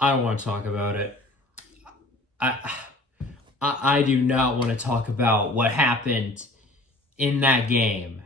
I don't want to talk about it. I, I do not want to talk about what happened in that game.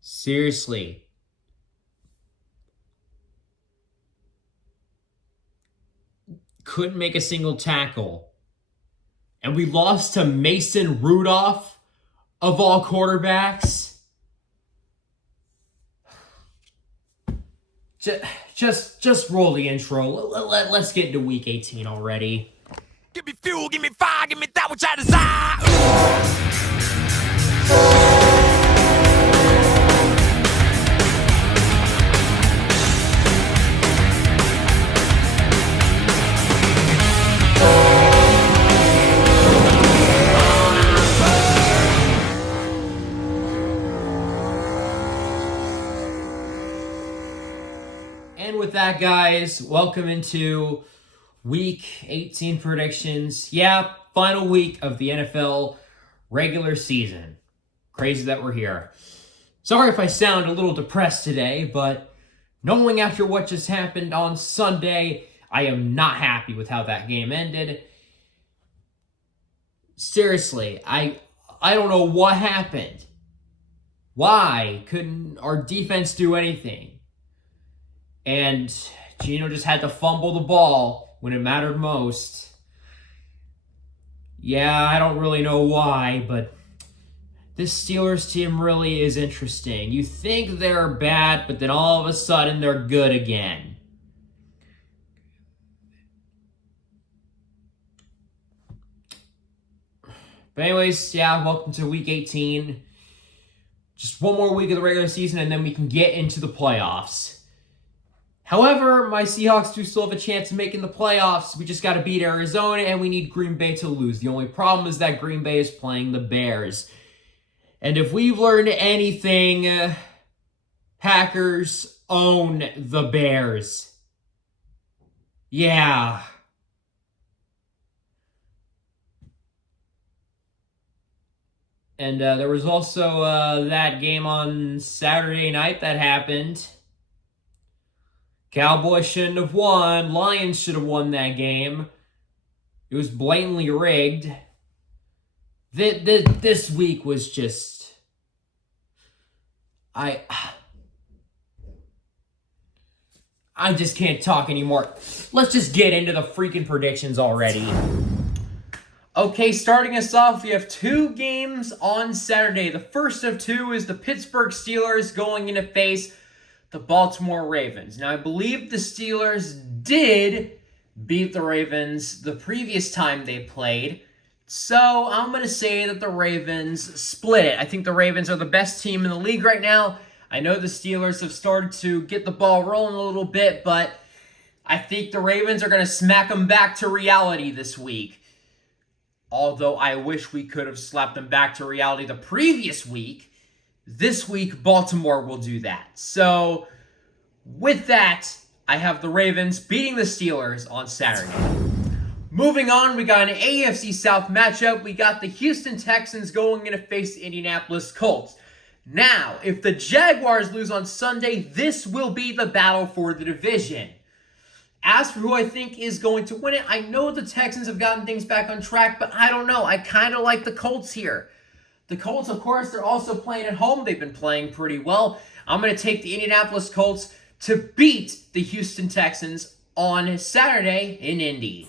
Seriously. Couldn't make a single tackle. And we lost to Mason Rudolph, of all quarterbacks. Just roll the intro. Let's get into week 18 already. Give me fuel, give me fire, give me that which I desire. And with that, guys, welcome into Week 18 predictions. Yeah, final week of the NFL regular season. Crazy that we're here. Sorry if I sound a little depressed today, but knowing after what just happened on Sunday, I am not happy with how that game ended. Seriously, I don't know what happened. Why couldn't our defense do anything? And Gino just had to fumble the ball when it mattered most. Yeah, I don't really know why, but this Steelers team really is interesting. You think they're bad, but then all of a sudden they're good again. But anyways, yeah, welcome to Week 18. Just one more week of the regular season, and then we can get into the playoffs. However, my Seahawks do still have a chance of making the playoffs. We just got to beat Arizona, and we need Green Bay to lose. The only problem is that Green Bay is playing the Bears. And if we've learned anything, Packers own the Bears. Yeah. And there was also that game on Saturday night that happened. Cowboys shouldn't have won. Lions should have won that game. It was blatantly rigged. This week was just... I just can't talk anymore. Let's just get into the freaking predictions already. Okay, starting us off, we have two games on Saturday. The first of two is the Pittsburgh Steelers going into face the Baltimore Ravens. Now, I believe the Steelers did beat the Ravens the previous time they played. So, I'm going to say that the Ravens split it. I think the Ravens are the best team in the league right now. I know the Steelers have started to get the ball rolling a little bit, but I think the Ravens are going to smack them back to reality this week. Although I wish we could have slapped them back to reality the previous week. This week, Baltimore will do that. So, with that, I have the Ravens beating the Steelers on Saturday. Moving on, we got an AFC South matchup. We got the Houston Texans going in to face the Indianapolis Colts. Now, if the Jaguars lose on Sunday, this will be the battle for the division. As for who I think is going to win it, I know the Texans have gotten things back on track, but I don't know. I kind of like the Colts here. The Colts, of course, they're also playing at home. They've been playing pretty well. I'm going to take the Indianapolis Colts to beat the Houston Texans on Saturday in Indy.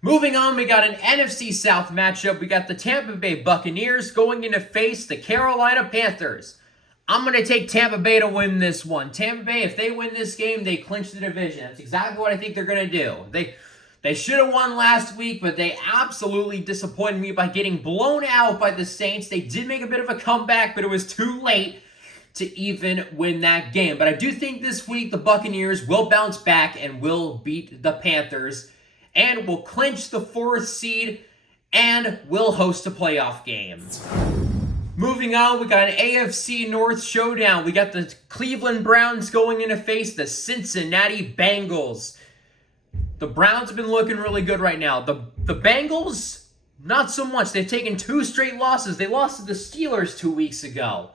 Moving on, we got an NFC South matchup. We got the Tampa Bay Buccaneers going in to face the Carolina Panthers. I'm going to take Tampa Bay to win this one. Tampa Bay, if they win this game, they clinch the division. That's exactly what I think they're going to do. They should have won last week, but they absolutely disappointed me by getting blown out by the Saints. They did make a bit of a comeback, but it was too late to even win that game. But I do think this week the Buccaneers will bounce back and will beat the Panthers and will clinch the 4th seed and will host a playoff game. Moving on, we got an AFC North showdown. We got the Cleveland Browns going in to face the Cincinnati Bengals. The Browns have been looking really good right now. The Bengals, not so much. They've taken 2 straight losses. They lost to the Steelers 2 weeks ago.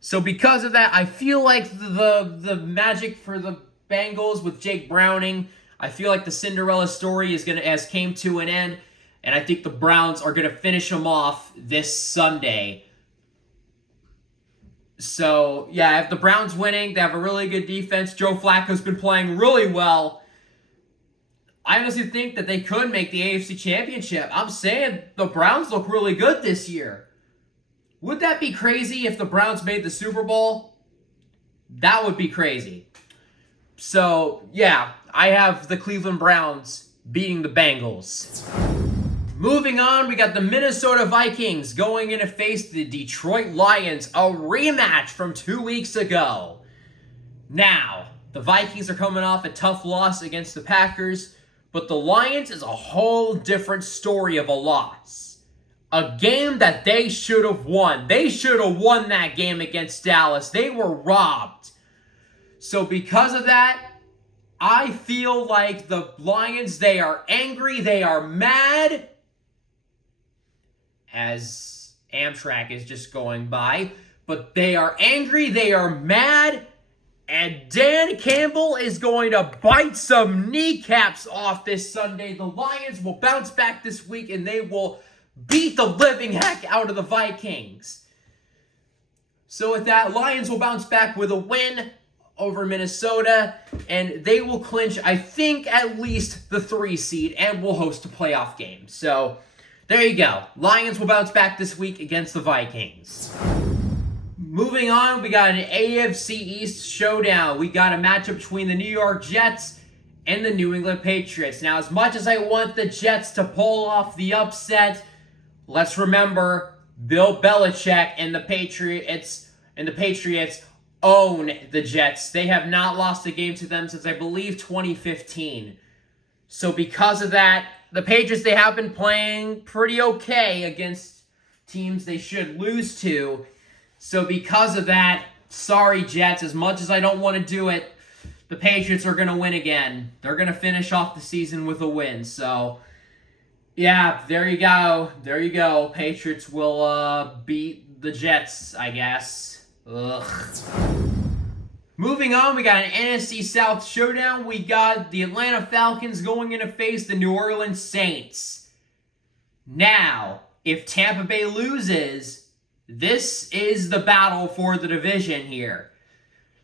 So because of that, I feel like the magic for the Bengals with Jake Browning, I feel like the Cinderella story has came to an end, and I think the Browns are gonna finish them off this Sunday. So yeah, if the Browns winning, they have a really good defense. Joe Flacco's been playing really well. I honestly think that they could make the AFC Championship. I'm saying the Browns look really good this year. Would that be crazy if the Browns made the Super Bowl? That would be crazy. So, yeah, I have the Cleveland Browns beating the Bengals. Moving on, we got the Minnesota Vikings going in to face the Detroit Lions, a rematch from 2 weeks ago. Now, the Vikings are coming off a tough loss against the Packers, but the Lions is a whole different story of a loss. A game that they should have won. They should have won that game against Dallas. They were robbed. So because of that, I feel like the Lions, they are angry, they are mad, as Amtrak is just going by, but they are angry, they are mad, and Dan Campbell is going to bite some kneecaps off this Sunday. The Lions will bounce back this week, and they will beat the living heck out of the Vikings. So with that, Lions will bounce back with a win over Minnesota, and they will clinch, I think, at least the 3 seed, and will host a playoff game. So there you go. Lions will bounce back this week against the Vikings. Moving on, we got an AFC East showdown. We got a matchup between the New York Jets and the New England Patriots. Now, as much as I want the Jets to pull off the upset, let's remember Bill Belichick and the Patriots own the Jets. They have not lost a game to them since, I believe, 2015. So because of that, the Patriots, they have been playing pretty okay against teams they should lose to. So because of that, sorry Jets, as much as I don't want to do it, the Patriots are going to win again. They're going to finish off the season with a win. So yeah, there you go. There you go. Patriots will beat the Jets, I guess. Ugh. Moving on, we got an NFC South showdown. We got the Atlanta Falcons going in to face the New Orleans Saints. Now, if Tampa Bay loses, this is the battle for the division here.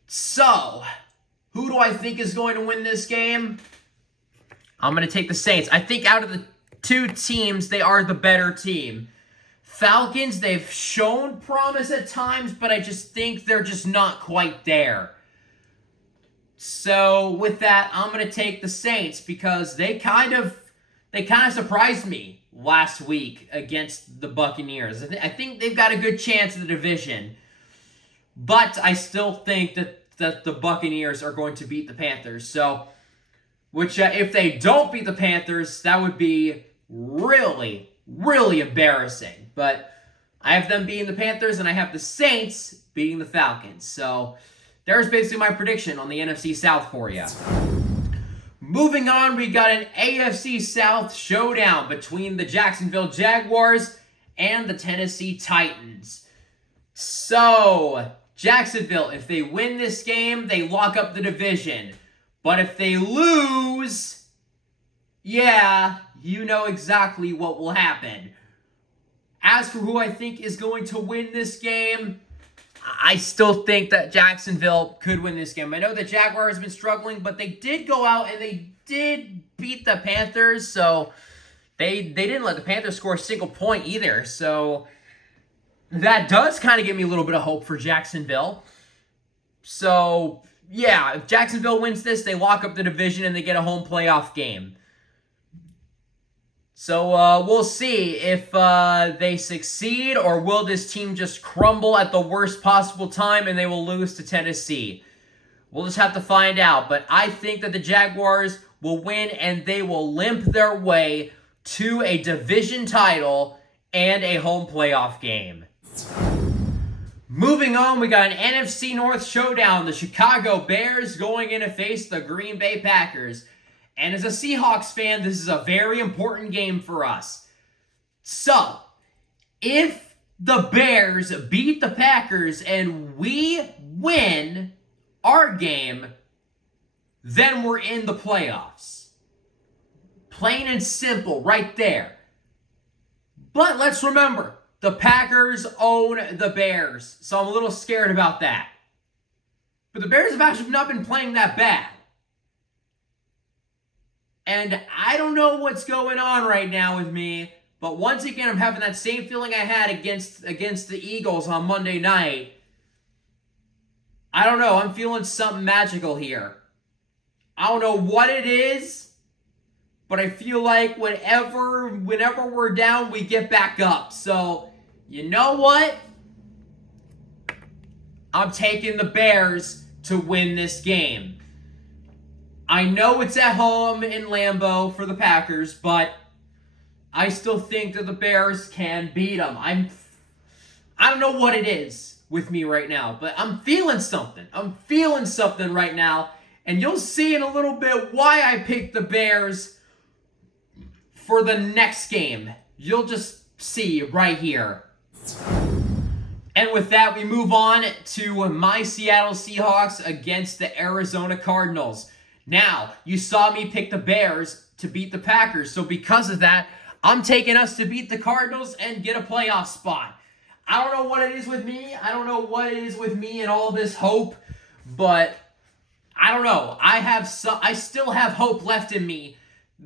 So, who do I think is going to win this game? I'm going to take the Saints. I think out of the 2 teams, they are the better team. Falcons, they've shown promise at times, but I just think they're just not quite there. So with that, I'm going to take the Saints because they kind of surprised me last week against the Buccaneers. I think they've got a good chance in the division, but I still think that the Buccaneers are going to beat the Panthers. So, which if they don't beat the Panthers, that would be really, really embarrassing. But I have them beating the Panthers, and I have the Saints beating the Falcons. So there's basically my prediction on the NFC South for you. Moving on, we got an AFC South showdown between the Jacksonville Jaguars and the Tennessee Titans. So, Jacksonville, if they win this game, they lock up the division. But if they lose, yeah, you know exactly what will happen. As for who I think is going to win this game, I still think that Jacksonville could win this game. I know the Jaguars have been struggling, but they did go out and they did beat the Panthers, so they didn't let the Panthers score a single point either. So that does kind of give me a little bit of hope for Jacksonville. So yeah, if Jacksonville wins this, they lock up the division and they get a home playoff game. So we'll see if they succeed, or will this team just crumble at the worst possible time and they will lose to Tennessee. We'll just have to find out. But I think that the Jaguars will win and they will limp their way to a division title and a home playoff game. Moving on, we got an NFC North showdown. The Chicago Bears going in to face the Green Bay Packers. And as a Seahawks fan, this is a very important game for us. So, if the Bears beat the Packers and we win our game, then we're in the playoffs. Plain and simple, right there. But let's remember, the Packers own the Bears, so I'm a little scared about that. But the Bears have actually not been playing that bad. And I don't know what's going on right now with me, but once again, I'm having that same feeling I had against the Eagles on Monday night. I don't know, I'm feeling something magical here. I don't know what it is, but I feel like whenever we're down, we get back up. So, you know what? I'm taking the Bears to win this game. I know it's at home in Lambeau for the Packers, but I still think that the Bears can beat them. I don't know what it is with me right now, but I'm feeling something. I'm feeling something right now, and you'll see in a little bit why I picked the Bears for the next game. You'll just see right here. And with that, we move on to my Seattle Seahawks against the Arizona Cardinals. Now, you saw me pick the Bears to beat the Packers, so because of that, I'm taking us to beat the Cardinals and get a playoff spot. I don't know what it is with me. I don't know what it is with me and all this hope, but I don't know. I still have hope left in me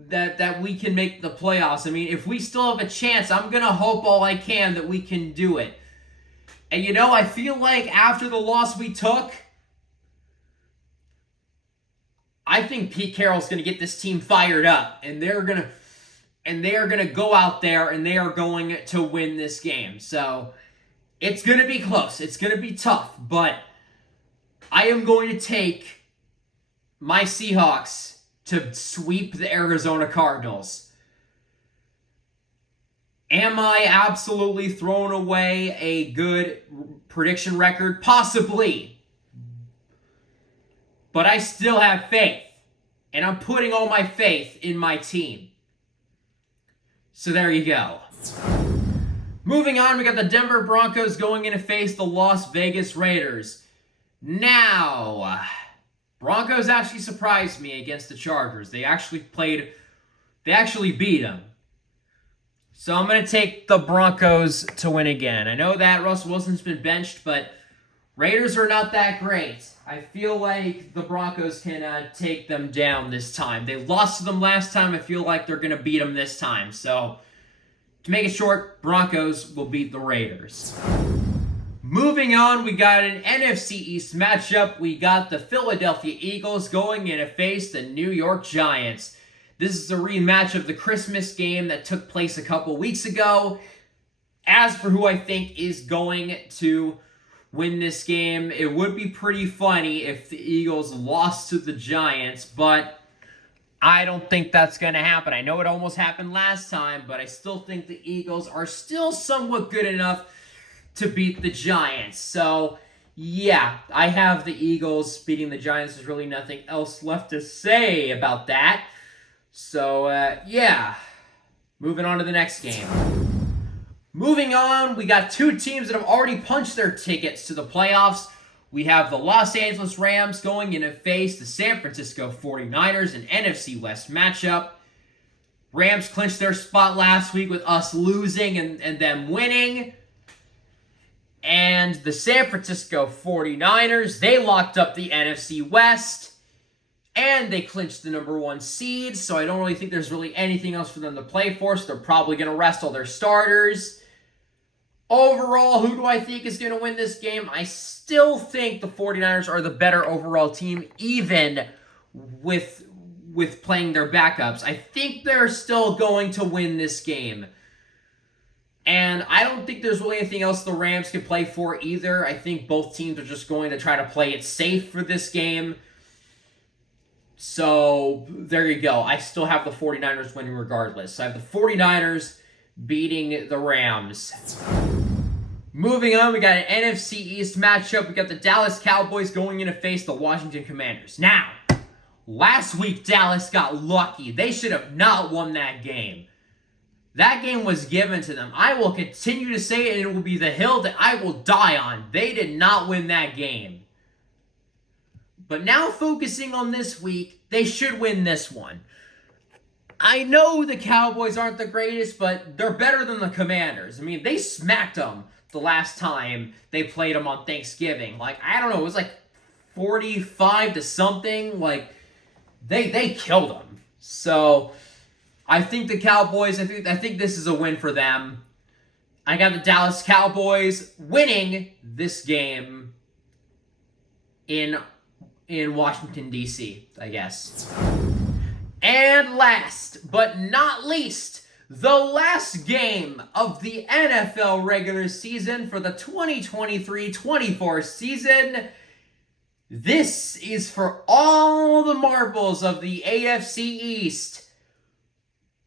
that we can make the playoffs. I mean, if we still have a chance, I'm going to hope all I can that we can do it. And you know, I feel like after the loss we took, I think Pete Carroll's going to get this team fired up, and they are going to go out there and they are going to win this game. So it's going to be close. It's going to be tough, but I am going to take my Seahawks to sweep the Arizona Cardinals. Am I absolutely throwing away a good prediction record? Possibly. But I still have faith. And I'm putting all my faith in my team. So there you go. Moving on, we got the Denver Broncos going in to face the Las Vegas Raiders. Now, Broncos actually surprised me against the Chargers. They actually beat them. So I'm going to take the Broncos to win again. I know that Russell Wilson's been benched, but Raiders are not that great. I feel like the Broncos can take them down this time. They lost to them last time. I feel like they're going to beat them this time. So, to make it short, Broncos will beat the Raiders. Moving on, we got an NFC East matchup. We got the Philadelphia Eagles going in to face the New York Giants. This is a rematch of the Christmas game that took place a couple weeks ago. As for who I think is going to win this game, it would be pretty funny if the Eagles lost to the Giants, but I don't think that's going to happen. I know it almost happened last time, but I still think the Eagles are still somewhat good enough to beat the Giants. So, yeah, I have the Eagles beating the Giants. There's really nothing else left to say about that. So, yeah, moving on to the next game. Moving on, we got two teams that have already punched their tickets to the playoffs. We have the Los Angeles Rams going in to face the San Francisco 49ers, an NFC West matchup. Rams clinched their spot last week with us losing and them winning. And the San Francisco 49ers, they locked up the NFC West. And they clinched the number 1 seed, so I don't really think there's really anything else for them to play for, so they're probably going to rest all their starters. Overall, who do I think is going to win this game? I still think the 49ers are the better overall team, even with playing their backups. I think they're still going to win this game. And I don't think there's really anything else the Rams can play for either. I think both teams are just going to try to play it safe for this game. So, there you go. I still have the 49ers winning regardless. So I have the 49ers beating the Rams. Moving on, we got an NFC East matchup. We got the Dallas Cowboys going in to face the Washington Commanders. Now, last week Dallas got lucky. They should have not won that game. That game was given to them. I will continue to say it, and it will be the hill that I will die on. They did not win that game. But now focusing on this week, they should win this one. I know the Cowboys aren't the greatest, but they're better than the Commanders. I mean, they smacked them the last time they played them on Thanksgiving. Like, I don't know, it was like 45 to something. Like, they killed them. So I think the Cowboys, I think this is a win for them. I got the Dallas Cowboys winning this game in Washington, D.C., I guess. And last but not least, the last game of the NFL regular season for the 2023-24 season. This is for all the marbles of the AFC East.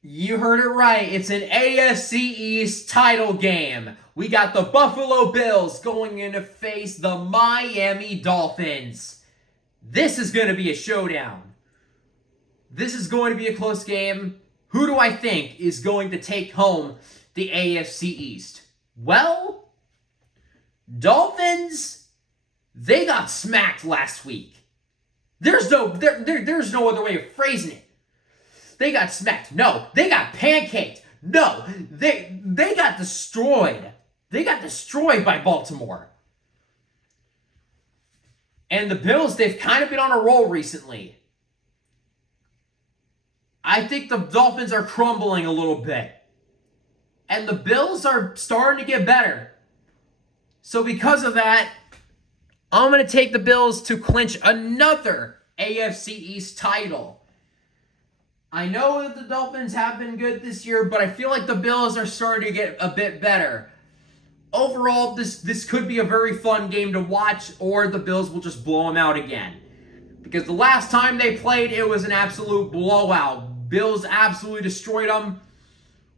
You heard it right. It's an AFC East title game. We got the Buffalo Bills going in to face the Miami Dolphins. This is going to be a showdown. This is going to be a close game. Who do I think is going to take home the AFC East? Well, Dolphins, they got smacked last week. There's no other way of phrasing it. They got smacked. No, they got pancaked. No, they got destroyed. They got destroyed by Baltimore. And the Bills, they've kind of been on a roll recently. I think the Dolphins are crumbling a little bit. And the Bills are starting to get better. So because of that, I'm going to take the Bills to clinch another AFC East title. I know that the Dolphins have been good this year, but I feel like the Bills are starting to get a bit better. Overall, this could be a very fun game to watch, or the Bills will just blow them out again. Because the last time they played, it was an absolute blowout. Bills absolutely destroyed them.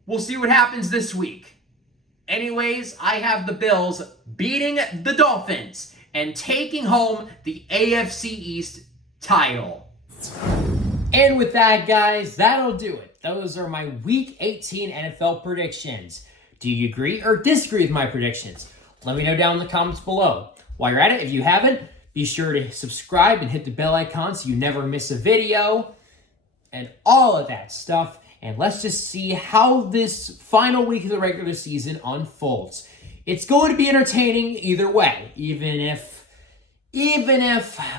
We'll see what happens this week. Anyways, I have the Bills beating the Dolphins and taking home the AFC East title. And with that, guys, that'll do it. Those are my Week 18 NFL predictions. Do you agree or disagree with my predictions? Let me know down in the comments below. While you're at it, if you haven't, be sure to subscribe and hit the bell icon so you never miss a video and all of that stuff. And let's just see how this final week of the regular season unfolds. It's going to be entertaining either way, even if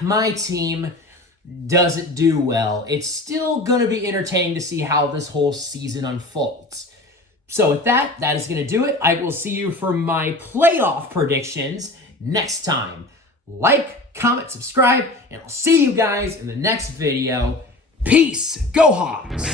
my team doesn't do well. It's still going to be entertaining to see how this whole season unfolds. So with that is going to do it. I will see you for my playoff predictions next time. Like, comment, subscribe, and I'll see you guys in the next video. Peace. Go Hawks.